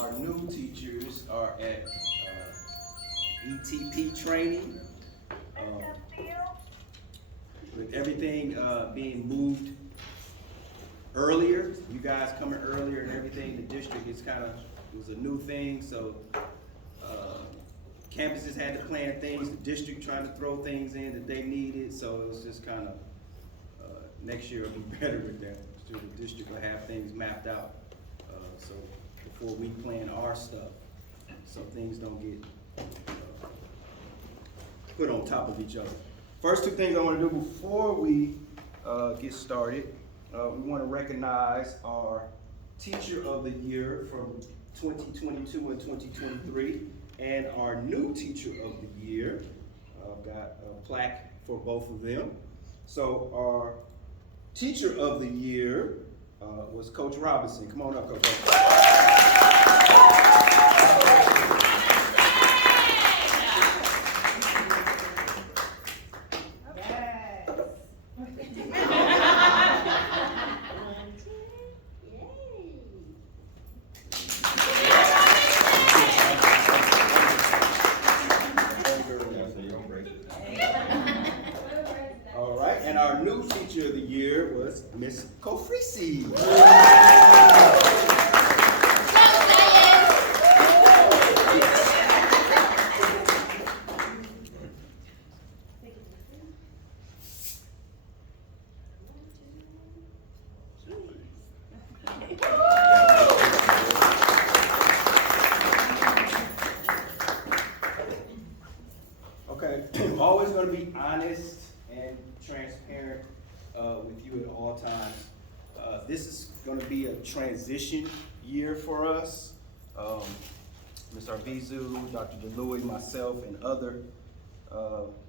our new teachers are at ETP training. With everything being moved earlier, you guys coming earlier and everything, the district is it was a new thing, so campuses had to plan things, the district trying to throw things in that they needed, so it was just next year will be better with that. So the district will have things mapped out, so before we plan our stuff, so things don't get put on top of each other. First two things I want to do before we get started, we want to recognize our Teacher of the Year from 2022 and 2023, and our new Teacher of the Year. I've got a plaque for both of them. So our Teacher of the Year was Coach Robinson. Come on up, Coach Robinson. All right, and our new Teacher of the Year was Miss Kofrisi. Okay, I'm always going to be honest and transparent with you at all times. This is going to be a transition year for us. Ms. Arvizu, Dr. DeLuey, myself, and other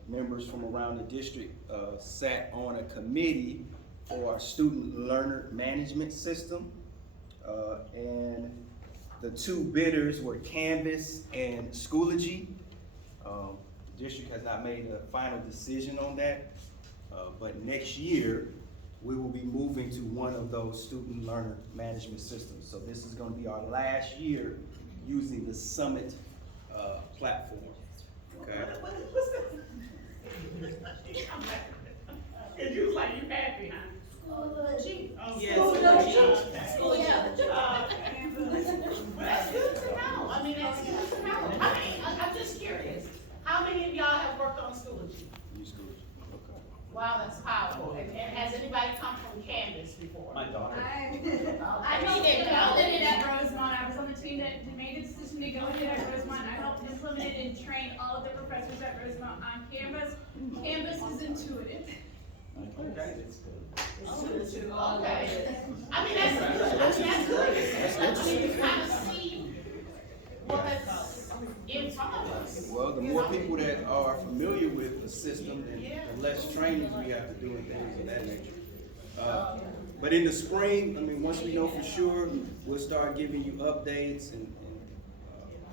members from around the district sat on a committee for our student learner management system. And the two bidders were Canvas and Schoology. The district has not made a final decision on that, but next year we will be moving to one of those student learner management systems. So this is going to be our last year using the Summit platform. Okay. And you was like, you happy, huh? Schoology. Oh, yes. Schoology. Well, that's good to know. I mean, that's good to know. I'm just curious. How many of y'all have worked on Schoology? Wow, that's powerful. And has anybody come from Canvas before? My daughter. I helped implement it at Rosemont. I was on the team that made the decision to go ahead at Rosemont. I helped implement it and train all of the professors at Rosemont on Canvas. Canvas is intuitive. Okay, that's good. Okay. I mean, that's good. I mean, you kind of see what's in front of us. Well, the more people that are familiar with the system, then the less trainings we have to do and things of that nature. But in the spring, I mean, once we know for sure, we'll start giving you updates and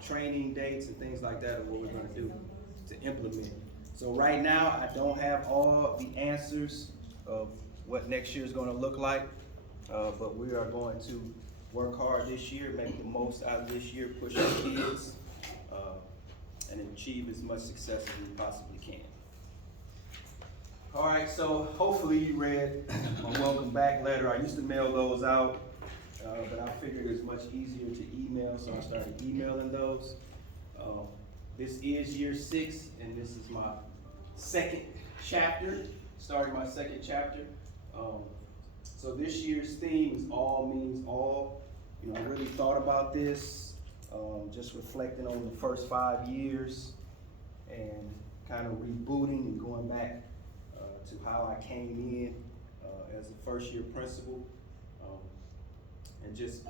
training dates and things like that of what we're going to do to implement. So right now, I don't have all the answers of what next year is going to look like, but we are going to work hard this year, make the most out of this year, push our kids, and achieve as much success as we possibly can. All right, so hopefully you read my welcome back letter. I used to mail those out, but I figured it's much easier to email, so I started emailing those. This is year 6, and this is my second chapter, starting my second chapter. So this year's theme is all means all. You know, I really thought about this, just reflecting on the first 5 years and kind of rebooting and going back to how I came in as a first year principal, and just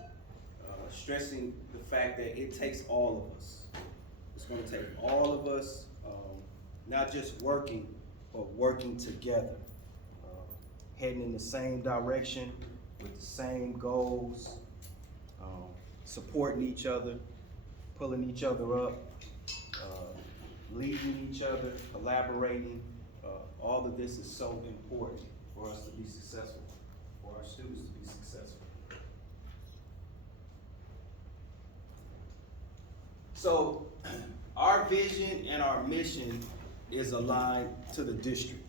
stressing the fact that it takes all of us. It's going to take all of us, not just working, but working together, heading in the same direction with the same goals, supporting each other, pulling each other up, leading each other, collaborating. All of this is so important for us to be successful, for our students to be successful. So our vision and our mission is aligned to the district.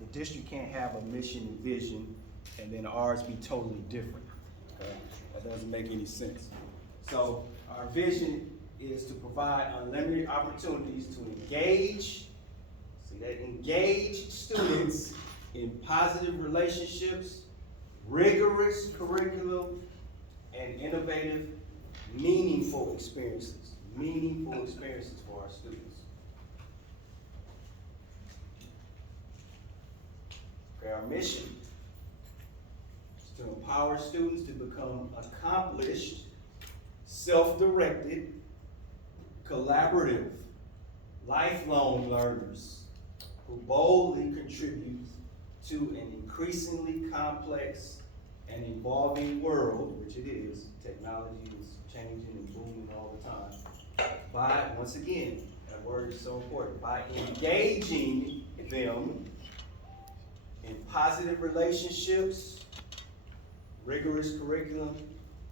The district can't have a mission and vision and then ours be totally different. That doesn't make any sense. So our vision is to provide unlimited opportunities to engage students in positive relationships, rigorous curriculum, and innovative, meaningful experiences for our students. Okay, our mission is to empower students to become accomplished, self-directed, collaborative, lifelong learners who boldly contribute to an increasingly complex and evolving world, which it is. Technology is changing and booming all the time. By, once again, that word is so important, by engaging them in positive relationships, rigorous curriculum,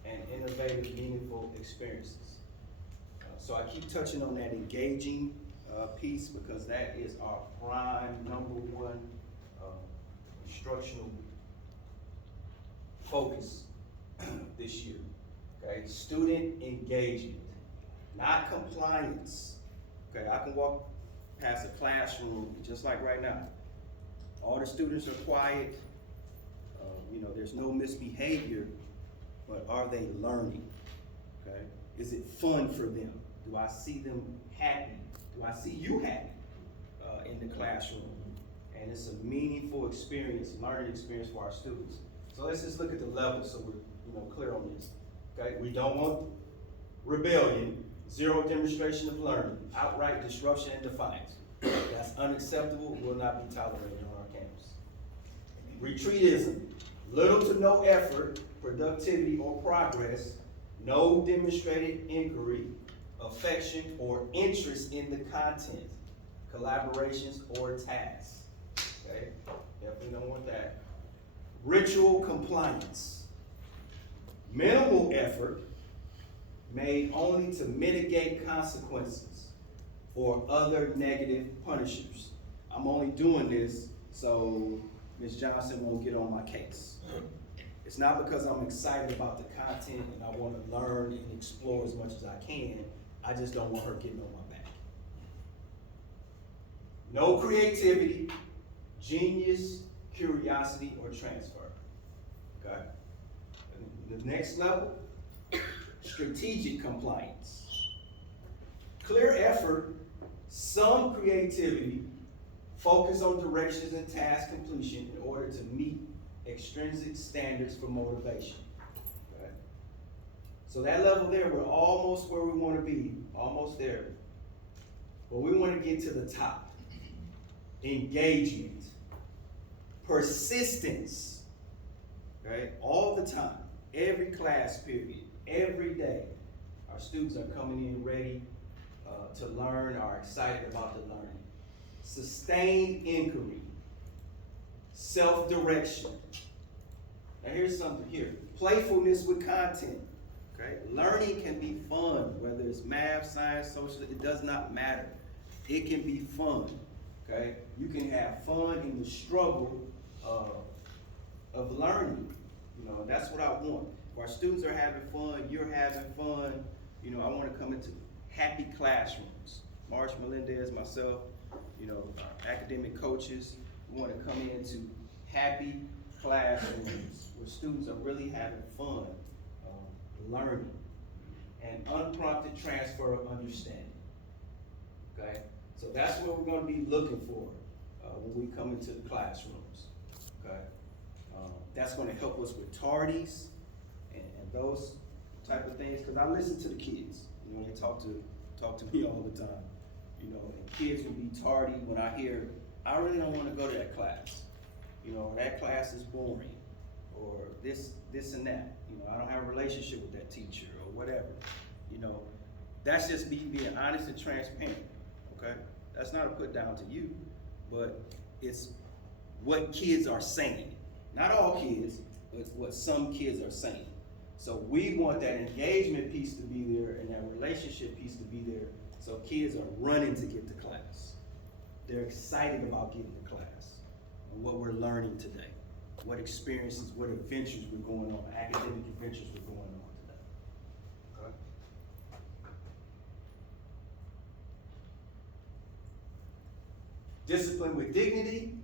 and innovative, meaningful experiences. So I keep touching on that engaging piece because that is our prime #1 instructional focus this year. Okay, student engagement, not compliance. Okay, I can walk past a classroom just like right now. All the students are quiet. There's no misbehavior, but are they learning? Okay, is it fun for them? Do I see them happy? Do I see you happy in the classroom? And it's a meaningful experience, learning experience for our students. So let's just look at the levels so we're clear on this. Okay, we don't want rebellion, zero demonstration of learning, outright disruption and defiance. That's unacceptable, will not be tolerated on our campus. Retreatism, little to no effort, productivity, or progress, no demonstrated inquiry, affection, or interest in the content, collaborations, or tasks. Okay, definitely don't want that. Ritual compliance, minimal effort made only to mitigate consequences or other negative punishers. I'm only doing this so Ms. Johnson won't get on my case. It's not because I'm excited about the content and I want to learn and explore as much as I can. I just don't want her getting on my back. No creativity, genius, curiosity, or transfer. Okay? The next level, strategic compliance. Clear effort, some creativity, focus on directions and task completion in order to meet extrinsic standards for motivation. Okay? So that level there, we're almost where we want to be, almost there. But we want to get to the top. Engagement, persistence, right? All the time, every class period, every day, our students are coming in ready to learn, are excited about the learning. Sustained inquiry, self-direction. Now here's something here. Playfulness with content, okay? Learning can be fun, whether it's math, science, social, it does not matter. It can be fun, okay? You can have fun in the struggle of learning. That's what I want. If our students are having fun, you're having fun, I want to come into happy classrooms. Marsh Melendez, myself, our academic coaches, we want to come into happy classrooms where students are really having fun learning and unprompted transfer of understanding. Okay? So that's what we're going to be looking for when we come into the classrooms. Okay? That's going to help us with tardies and those type of things, because I listen to the kids. They talk to me all the time. And kids will be tardy when I hear, I really don't want to go to that class. That class is boring, or this and that. I don't have a relationship with that teacher, or whatever. That's just me being honest and transparent. Okay, that's not a put down to you, but it's what kids are saying. Not all kids, but what some kids are saying. So we want that engagement piece to be there and that relationship piece to be there, so kids are running to get to class. They're excited about getting to class and what we're learning today, what experiences, what adventures we're going on, academic adventures we're going on today. Okay? Discipline with dignity,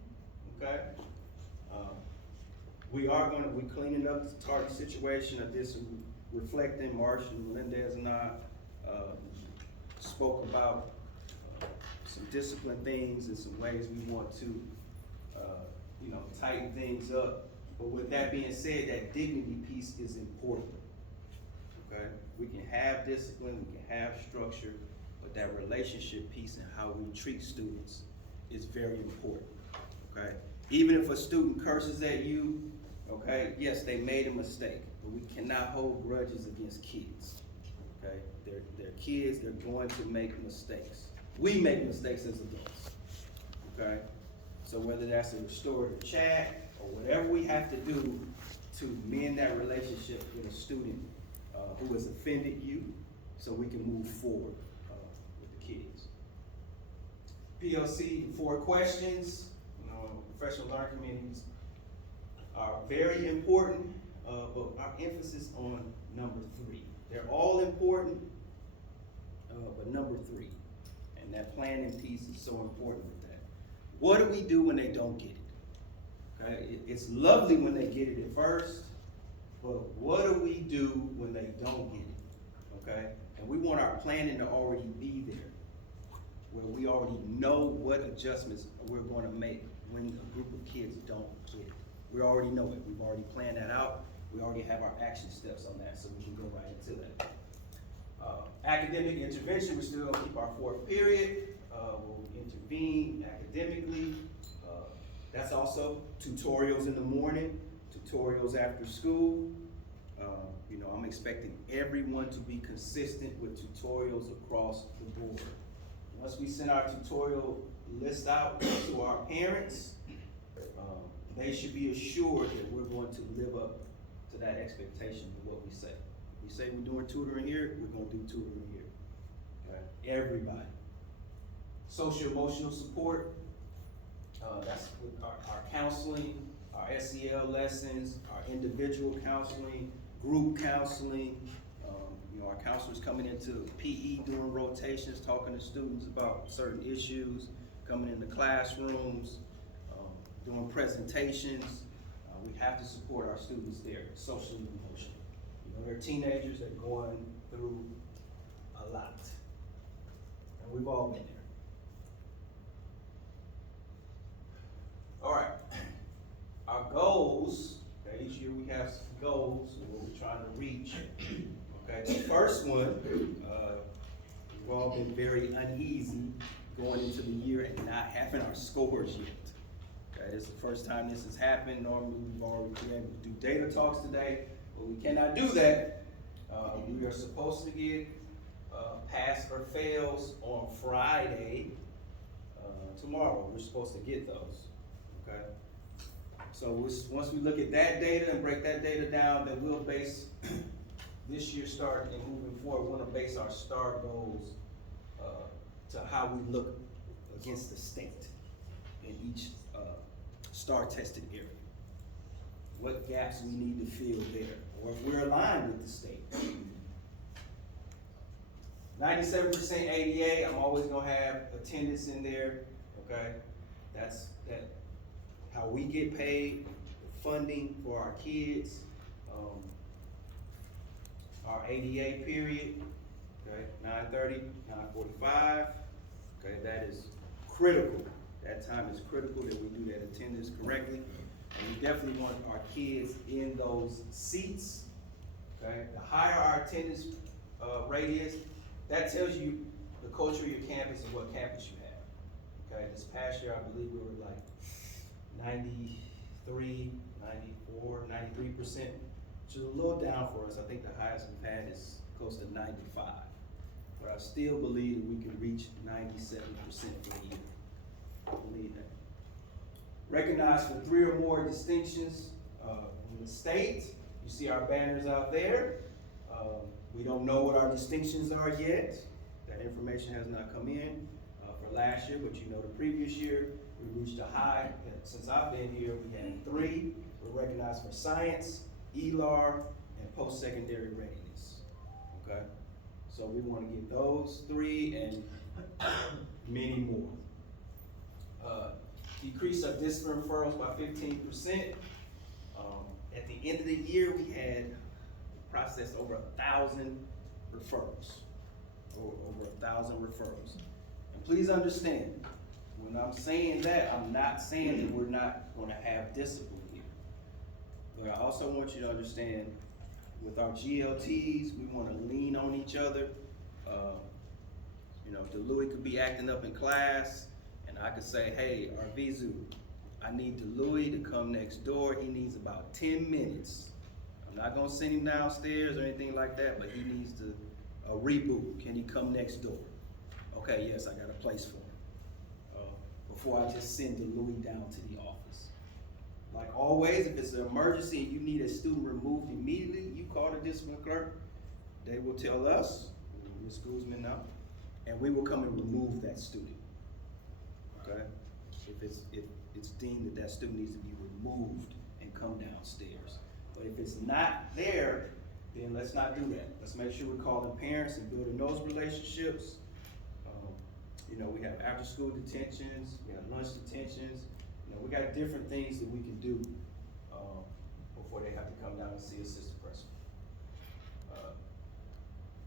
okay? We're cleaning up the target situation. I did some reflecting. Marcia and Melendez and I spoke about some discipline things and some ways we want to, tighten things up. But with that being said, that dignity piece is important, okay? We can have discipline, we can have structure, but that relationship piece and how we treat students is very important, okay? Even if a student curses at you, okay, yes, they made a mistake, but we cannot hold grudges against kids, okay? They're kids, they're going to make mistakes. We make mistakes as adults, okay? So whether that's a restorative chat or whatever we have to do to mend that relationship with a student who has offended you, so we can move forward with the kids. PLC 4 questions, professional learning communities are very important, but our emphasis on number 3. They're all important, but number 3, and that planning piece is so important with that. What do we do when they don't get it? Okay, it's lovely when they get it at first, but what do we do when they don't get it? Okay, and we want our planning to already be there, where we already know what adjustments we're going to make when a group of kids don't get it. We already know it. We've already planned that out. We already have our action steps on that, so we can go right into that. Academic intervention, we're still gonna keep our 4th period. We'll intervene academically. That's also tutorials in the morning, tutorials after school. I'm expecting everyone to be consistent with tutorials across the board. Once we send our tutorial list out to our parents, they should be assured that we're going to live up to that expectation of what we say. We say we're doing tutoring here, we're gonna do tutoring here. Okay? Everybody. Social emotional support, that's with our counseling, our SEL lessons, our individual counseling, group counseling. Our counselors coming into PE doing rotations, talking to students about certain issues, coming into classrooms, doing presentations. We have to support our students there, socially and emotionally. They're teenagers that are going through a lot. And we've all been there. All right, our goals, okay, each year we have some goals and what we're trying to reach. Okay, the first one, we've all been very uneasy going into the year and not having our scores yet. Okay, this is the first time this has happened. Normally we've already been able to do data talks today, but we cannot do that. We are supposed to get pass or fails on Friday. Tomorrow, we're supposed to get those, okay? So once we look at that data and break that data down, then we'll base this year start and moving forward, we're gonna base our STAR goals to how we look against the state in each STAR tested area. What gaps we need to fill there, or if we're aligned with the state. 97% ADA, I'm always gonna have attendance in there, okay? That's how we get paid, funding for our kids. Our ADA period, okay, 9:30, 9:45, okay, that is critical. That time is critical that we do that attendance correctly. And we definitely want our kids in those seats, okay? The higher our attendance rate is, that tells you the culture of your campus and what campus you have, okay? This past year, I believe we were like 93, 94, 93%, which is a little down for us. I think the highest we've had is close to 95. But I still believe that we can reach 97% for the year. I believe that. Recognized for 3 or more distinctions in the state, You see our banners out there. We don't know what our distinctions are yet. That information has not come in for last year, but you know the previous year, we reached a high. Since I've been here, we had 3. We're recognized for science, ELAR, and post-secondary readiness, okay? So we want to get those 3 and many more. Decrease our discipline referrals by 15%. At the end of the year, we had processed over 1,000 referrals, over 1,000 referrals. And please understand, when I'm saying that, I'm not saying that we're not gonna have discipline here. But I also want you to understand, with our GLTs, we wanna lean on each other. You know, DeLuey could be acting up in class, and I could say, hey, Arvizu, I need DeLuey to come next door. He needs about 10 minutes. I'm not gonna send him downstairs or anything like that, but he needs to reboot. Can he come next door? Okay, yes, I got a place for him. Before I just send DeLuey down to the office. Like always, if it's an emergency and you need a student removed immediately, you call the discipline clerk. They will tell us, Ms. Guzman now, and we will come and remove that student. Okay? If it's deemed that student needs to be removed and come downstairs. But if it's not there, then let's not do that. Let's make sure we're calling parents and building those relationships. You know, we have after school detentions, we have lunch detentions. You know, we got different things that we can do before they have to come down and see assistant principal.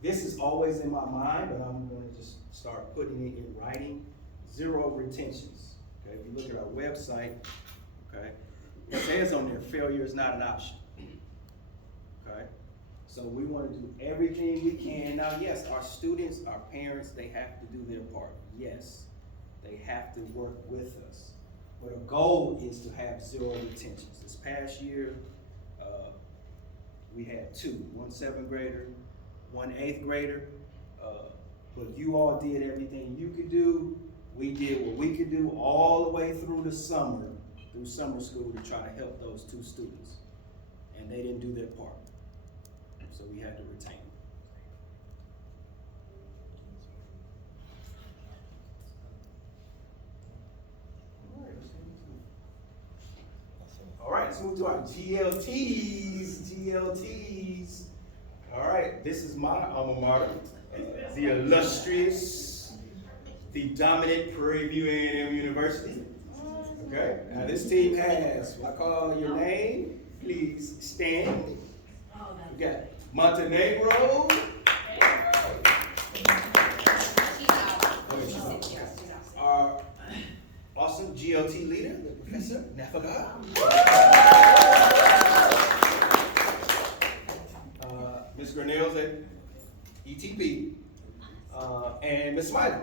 This is always in my mind, but I'm gonna just start putting it in writing. 0 retentions. Okay, if you look at our website, okay, it says on there, failure is not an option. Okay, so we want to do everything we can. Now, yes, our students, our parents, they have to do their part. Yes, they have to work with us. But a goal is to have 0 retentions. This past year, we had 2, 1 7th grader, 1 8th grader. But you all did everything you could do. We did what we could do all the way through the summer, through summer school, to try to help those 2 students. And they didn't do their part. So we had to retain them. All right, let's move to our GLTs. All right, this is my alma mater, the illustrious, the dominant Prairie View A&M University. Okay, now this team has, when I call your name, please stand. We got Montenegro. Our awesome GLT leader, the Professor Nafaga. Ms. Grinnell's at ETP. And Ms. Smiley.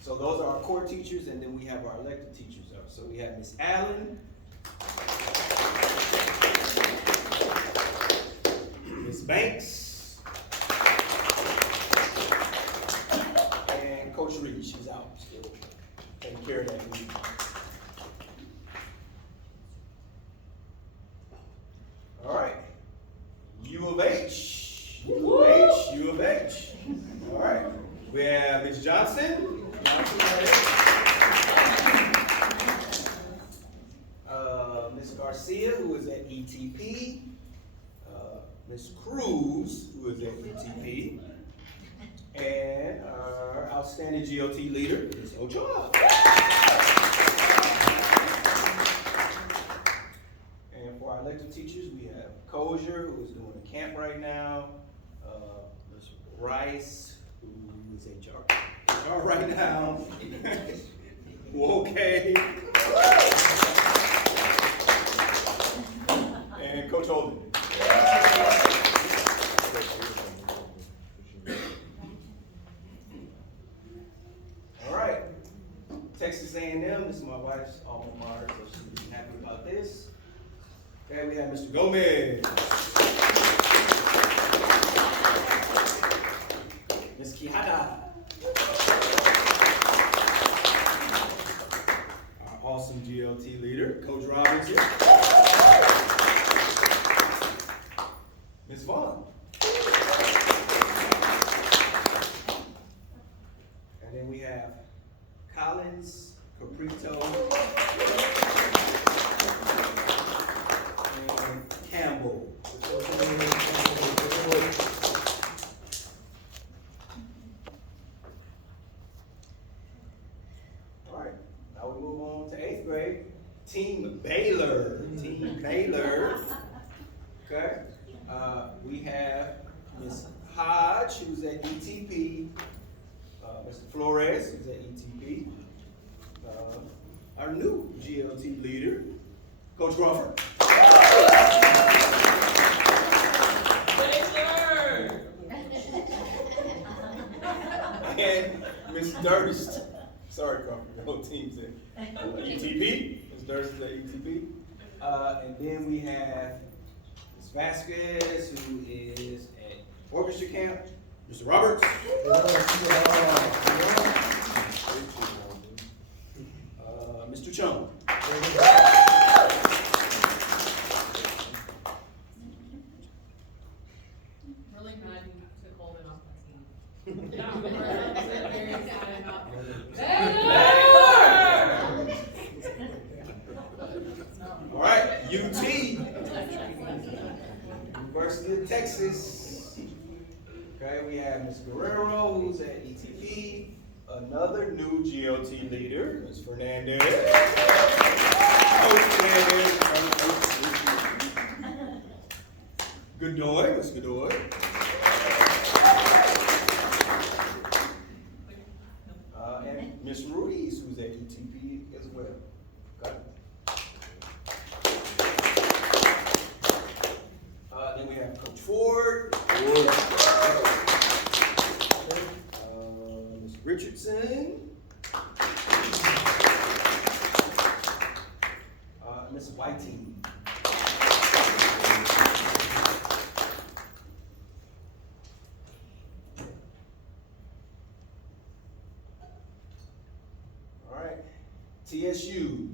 So those are our core teachers, and then we have our elected teachers. So we have Ms. Allen, Ms. Banks, and Coach Reed. She's out still taking care of that need. All right, U of H. All right, we have Ms. Johnson. Ms. Garcia, who is at ETP. Ms. Cruz, who is at ETP. And our outstanding GLT leader, Ms. Ochoa. And for our elected teachers, we have Kosher, who is doing a camp right now. Ms. Rice, who is HR right now. Okay. And Coach Holden. All right. Texas A&M, this is my wife's alma mater, so she's happy about this. Okay, we have Mr. Gomez. Ms. Quijada. Our awesome GLT Campbell. All right, now we move on to 8th grade. Team Baylor. Team Baylor. Okay. We have Miss Hodge, who's at ETP. Mr. Flores, who's at ETP. Our new GLT leader, Coach Crawford. And Miss Durst. Sorry, Crawford, the whole team's at ETP. Miss Durst is at ETP. And then we have Miss Vasquez, who is at orchestra camp. Mr. Roberts. Mr. Chung. Really mad you took Holden off my team. Very sad about All right, UT. University of Texas. Okay, we have Ms. Guerrero, who's at ETP. Another new GLT leader, Ms. Fernandez. Coach Fernandez. Godoy, Ms. Godoy. And Ms. Ruiz, who's at ETP as well. Okay. Then we have Coach Ford. Ms. Richardson. Ms. Whiting. All right. TSU.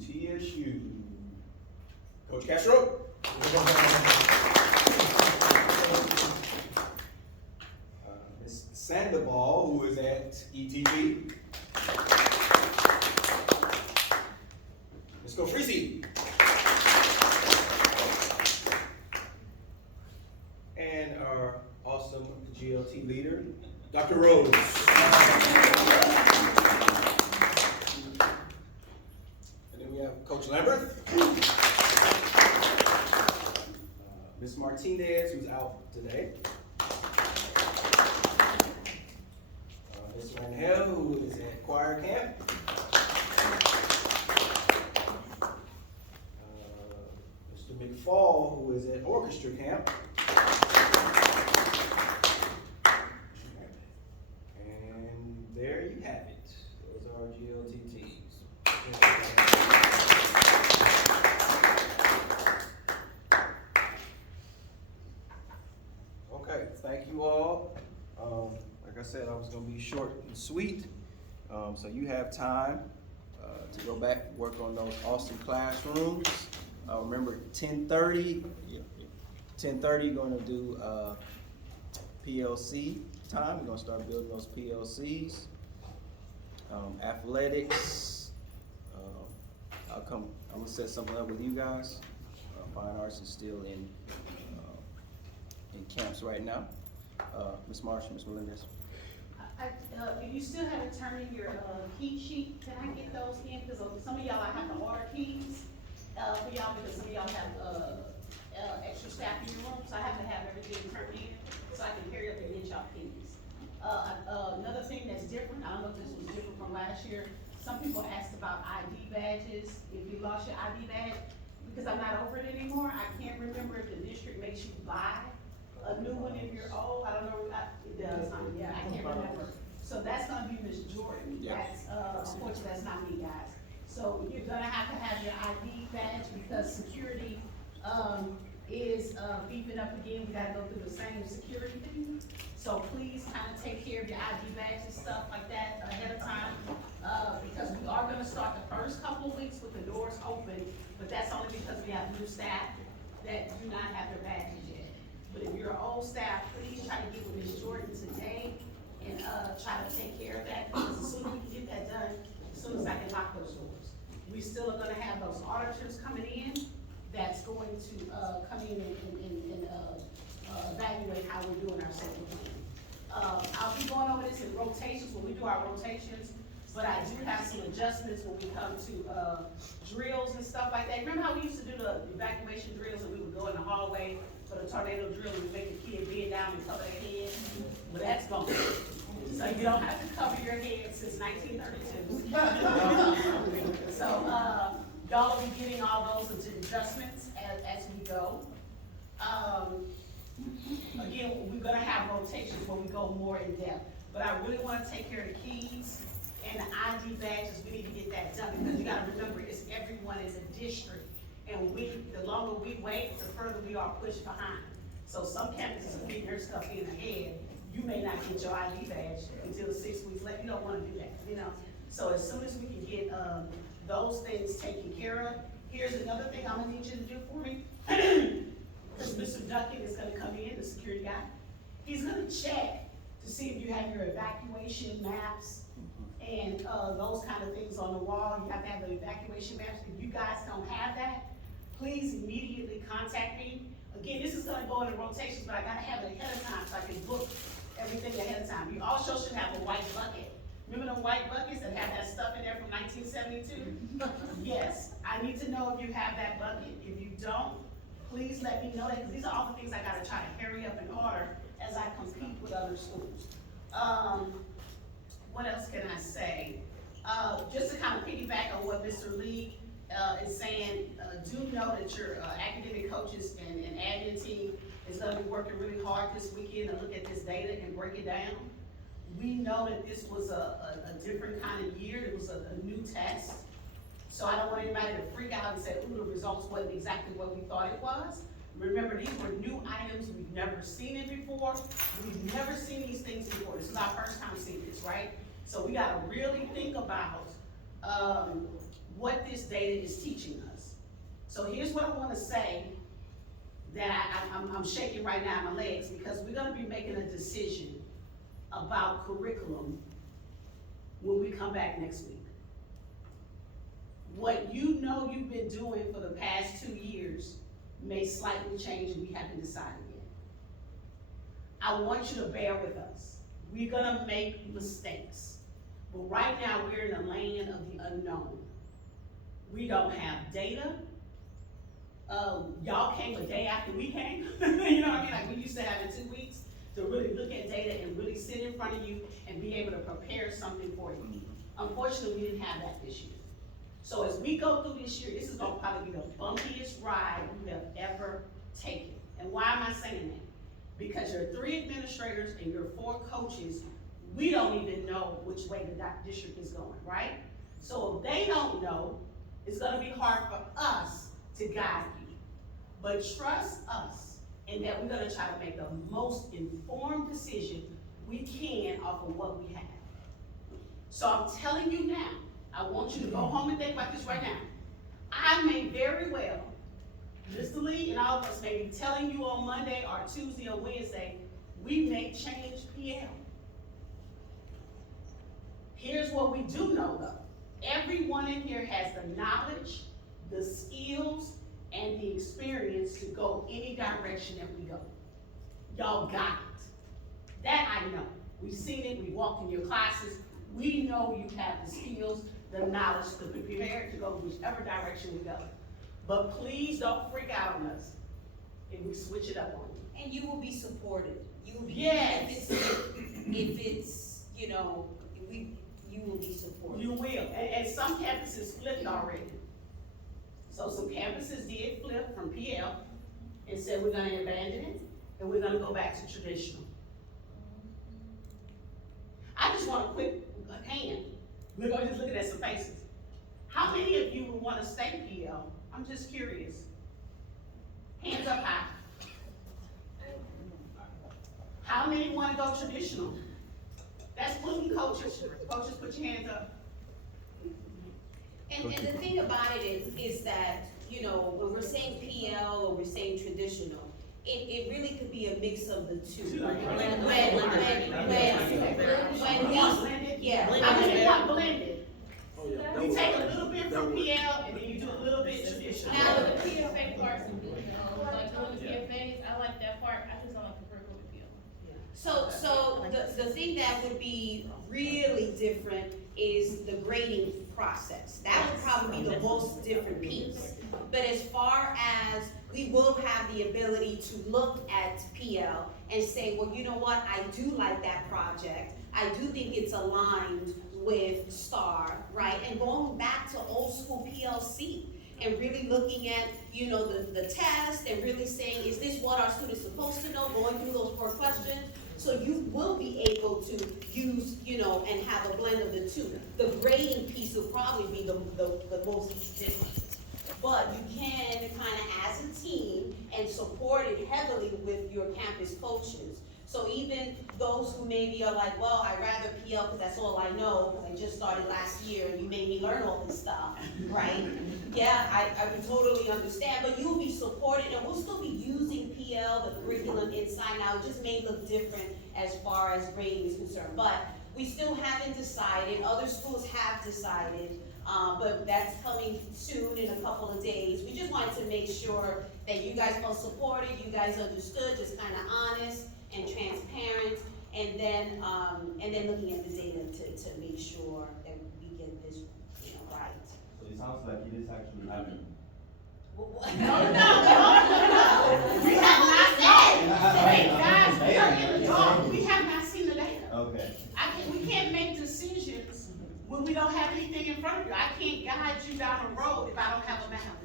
Coach Castro. Ms. Sandoval, who is at ETP. Ms. Gofrisi. And our awesome GLT leader, Dr. Rose. And then we have Coach Lambert. Ms. Martinez, who's out today. Ms. Rangel, who is at choir camp. Mr. McFall, who is at orchestra camp. And there you have it. Those are our GLTTs. Okay, thank you all. Like I said, I was going to be short and sweet. So you have time to go back and work on those awesome classrooms. Remember, 10:30, you're going to do PLC time. We're going to start building those PLCs. Athletics. I'm going to set something up with you guys. Fine arts is still in camps right now. Ms. Marshall, Ms. Melendez. If you still haven't turned in your key sheet, can I get those in? Because some of y'all, I have to order keys for y'all because some of y'all have extra staff in your room, so I have to have everything turned in so I can carry up and get y'all keys. Another thing that's different, I don't know if this was different from last year, some people asked about ID badges. If you lost your ID badge, because I'm not over it anymore, I can't remember if the district makes you buy a new one if you're old. I don't know, it does, yeah, I can't remember. So that's gonna be Ms. Jordan. Yeah. That's, unfortunately, that's not me, guys. So you're gonna have to have your ID badge because security, is, beefing up again. We gotta go through the same security thing. So please kind of take care of your ID badge and stuff like that ahead of time. Because we are gonna start the first couple of weeks with the doors open, but that's only because we have new staff that do not have their badges yet. But if you're an old staff, please try to get with Ms. Jordan today and, try to take care of that, because as soon as we can get that done, as soon as I can lock those doors. We still are gonna have those auditors coming in, that's going to, come in and into rotations when we do our rotations, but I do have some adjustments when we come to, drills and stuff like that. Remember how we used to do the evacuation drills and we would go in the hallway for the tornado drill and we make the kid bend down and cover their head? Well, that's gone. So you don't have to cover your head since 1932. So, y'all will be getting all those adjustments as we go. Again, we're gonna have rotations where we go more in depth, but I really wanna take care of the keys and the ID badges. We need to get that done, because you gotta remember, it's everyone is a district, and the longer we wait, the further we are pushed behind. So some campuses are getting their stuff in ahead. You may not get your ID badge until 6 weeks later. You don't wanna do that, you know? So as soon as we can get, those things taken care of, here's another thing I'm gonna need you to do for me. Because Mr. Duckett is gonna come in, the security guy. He's gonna check to see if you have your evacuation maps and, those kind of things on the wall. You have to have the evacuation maps. If you guys don't have that, please immediately contact me. Again, this is gonna go into rotations, but I gotta have it ahead of time so I can book everything ahead of time. You also should have a white bucket. Remember the white buckets that have that stuff in there from 1972? Yes, I need to know if you have that bucket. If you don't, please let me know that, because these are all the things I gotta try to hurry up and order as I compete with other schools. What else can I say? Just to kind of piggyback on what Mr. Lee, is saying, do know that your, academic coaches and admin team is gonna be working really hard this weekend to look at this data and break it down. We know that this was a different kind of year. It was a new test. So I don't want anybody to freak out and say, ooh, the results wasn't exactly what we thought it was. Remember, these were new items. We've never seen it before. We've never seen these things before. This is our first time seeing this, right? So we gotta really think about, what this data is teaching us. So here's what I wanna say that I'm shaking right now in my legs, because we're gonna be making a decision about curriculum when we come back next week. What you know you've been doing for the past 2 years may slightly change, and we haven't decided yet. I want you to bear with us. We're gonna make mistakes, but right now we're in the land of the unknown. We don't have data. Y'all came a day after we came. You know what I mean? Like, we used to have it 2 weeks to really look at data and really sit in front of you and be able to prepare something for you. Unfortunately, we didn't have that this year. So as we go through this year, this is gonna probably be the bumpiest ride we have ever taken. And why am I saying that? Because your 3 administrators and your 4 coaches, we don't even know which way the district is going, right? So if they don't know, it's gonna be hard for us to guide you. But trust us in that we're gonna try to make the most informed decision we can off of what we have. So I'm telling you now, I want you to go home and think about this right now. I may very well, Mr. Lee and all of us may be telling you on Monday or Tuesday or Wednesday, we may change PL. Here's what we do know though. Everyone in here has the knowledge, the skills, and the experience to go any direction that we go. Y'all got it. That I know. We've seen it, we walked in your classes. We know you have the skills, the knowledge to be prepared to go whichever direction we go. But please don't freak out on us if we switch it up on you. And you will be supported. You will be, Yes. if it's, you know, you will be supported. You will, and some campuses flipped already. So some campuses did flip from PL and said we're gonna abandon it and we're gonna go back to traditional. I just want a quick hand. Look, I'm just looking at some faces. How many of you would wanna stay PL? I'm just curious. Hands up high. How many wanna go traditional? That's putting coaches. Coaches, put your hands up. And the thing about it is that, you know, when we're saying PL or we're saying traditional, it really could be a mix of the two. When Blended? yeah. I mean, not blended. You take a little bit from PL and then you do a little bit traditional. Now, the PFA parts, like doing the PFAs, I like that part, I just don't like the curriculum appeal. So the thing that would be really different is the grading process. That would probably be the most different piece. But as far as, we will have the ability to look at PL and say, well, you know what, I do like that project. I do think it's aligned with STAR, right? And going back to old school PLC and really looking at, you know, the test and really saying, is this what our students supposed to know, going through those 4 questions? So you will be able to use, you know, and have a blend of the two. The grading piece will probably be the most different. But you can kind of, as a team, and support it heavily with your campus coaches. So even those who maybe are like, well, I'd rather PL because that's all I know, because I just started last year and you made me learn all this stuff, right? Yeah, I would totally understand, but you'll be supported, and we'll still be using PL, the curriculum inside now. It just may look different as far as grading is concerned, but we still haven't decided. Other schools have decided, but that's coming soon in a couple of days. We just wanted to make sure that you guys felt supported, you guys understood, just kind of honest and transparent, and then looking at the data to make sure that we get this, you know, right. So it sounds like it is actually happening. No. We have not, wait, guys, we are in the dark, we have not seen the data. Okay. We can't make decisions when we don't have anything in front of you. I can't guide you down a road if I don't have a map.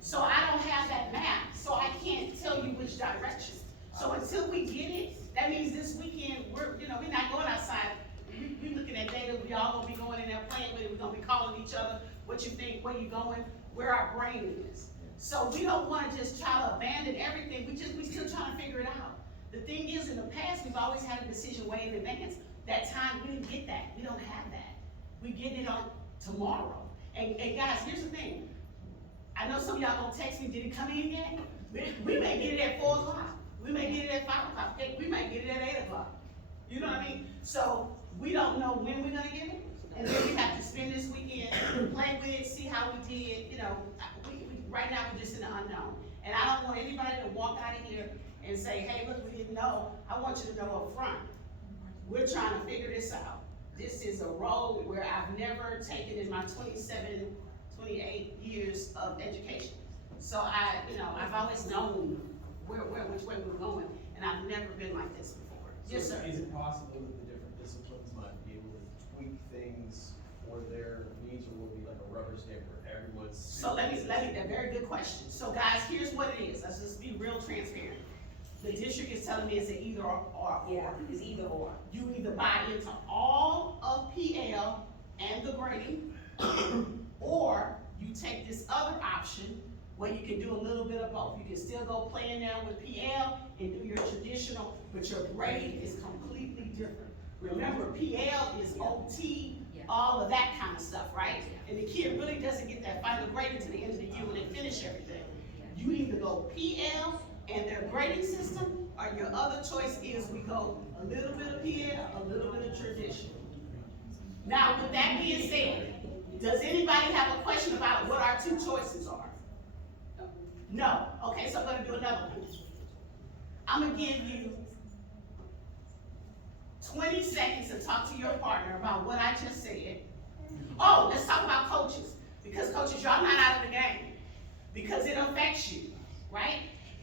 So I don't have that map, so I can't tell you which direction. So until we get it, that means this weekend, we're not going outside. We looking at data, we all gonna be going in there playing with it, we're gonna be calling each other, what you think, where you going, where our brain is. So we don't wanna just try to abandon everything, we still trying to figure it out. The thing is, in the past, we've always had a decision way in advance. That time, we didn't get that, we don't have that. We getting it on tomorrow. And guys, here's the thing. I know some of y'all gonna text me, did it come in yet? We may get it at 4 o'clock. We may get it at 5 o'clock, we may get it at 8 o'clock. You know what I mean? So we don't know when we're gonna get it, and then we have to spend this weekend, play with it, see how we did, you know. Right now, we're just in the unknown. And I don't want anybody to walk out of here and say, hey, look, we didn't know. I want you to know up front. We're trying to figure this out. This is a road where I've never taken in my 27, 28 years of education. So I've always known which way we're going, and I've never been like this before. Yes, sir. Is it possible that the different disciplines might be able to tweak things for their needs, or will it be like a rubber stamp where everyone's? So let me, a very good question. So guys, here's what it is. Let's just be real transparent. The district is telling me it's an either or. Yeah, it's either or. You either buy into all of PL and the grading, or you take this other option where you can do a little bit of both. You can still go play in there with PL and do your traditional, but your grade is completely different. Remember, PL is OT, all of that kind of stuff, right? And the kid really doesn't get that final grade until the end of the year when they finish everything. You either go PL and their grading system, or your other choice is we go a little bit of PL, a little bit of traditional. Now, with that being said, does anybody have a question about what our 2 choices are? No. Okay, so I'm gonna do another one. I'm gonna give you 20 seconds to talk to your partner about what I just said. Oh, let's talk about coaches, because coaches, y'all not out of the game, because it affects you, right?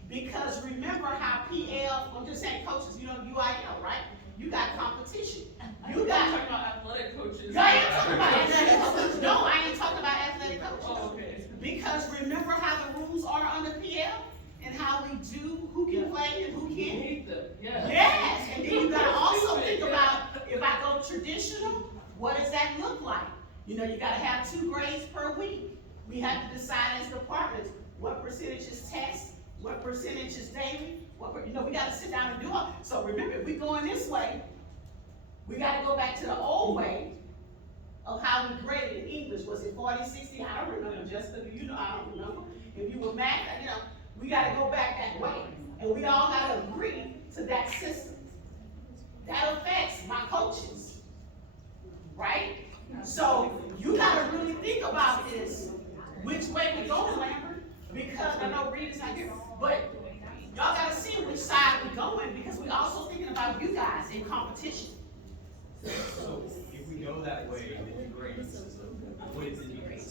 Because remember how PL, I'm just saying coaches, you know, UIL, right? You got competition. You got talking about athletic coaches. I ain't talking about athletic coaches. No, I ain't talking about athletic coaches. Oh, okay. Because remember how the rules are under PL and how we do who can play and who can't. Hate them. Yeah. Yes, and then you gotta also think about, if I go traditional, what does that look like? You know, you gotta have 2 grades per week. We have to decide as departments, what percentage is test, what percentage is daily, we gotta sit down and do it. So remember, if we going this way, we gotta go back to the old way of how we graded in English. Was it 40, 60? I don't remember, Jessica, you know, I don't remember. If you were math, we gotta go back that way. And we all gotta agree to that system. That affects my coaches, right? So you gotta really think about this, which way we're going, Lambert, because I know Reed is not here, but y'all gotta see which side we're going, because we're also thinking about you guys in competition.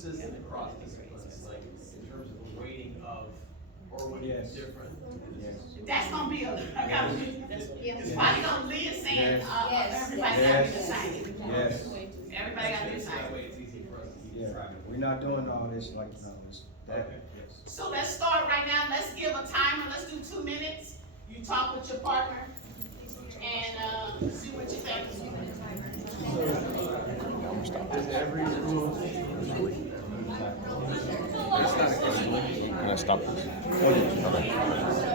consistent across disciplines, like in terms of the weighting of, or would it Yes. be different? Yes. That's gonna be I gotta, it's probably gonna lead saying, Yes. everybody gotta be the same. Yes. Everybody gotta be the That same. way it's easy for us to keep Yeah, track of. we're not doing all this like, no, it's that, Okay. yes. So let's start right now, let's give a timer, let's do 2 minutes. You talk with your partner and, see what you think. Every school. Can I stop this? Okay.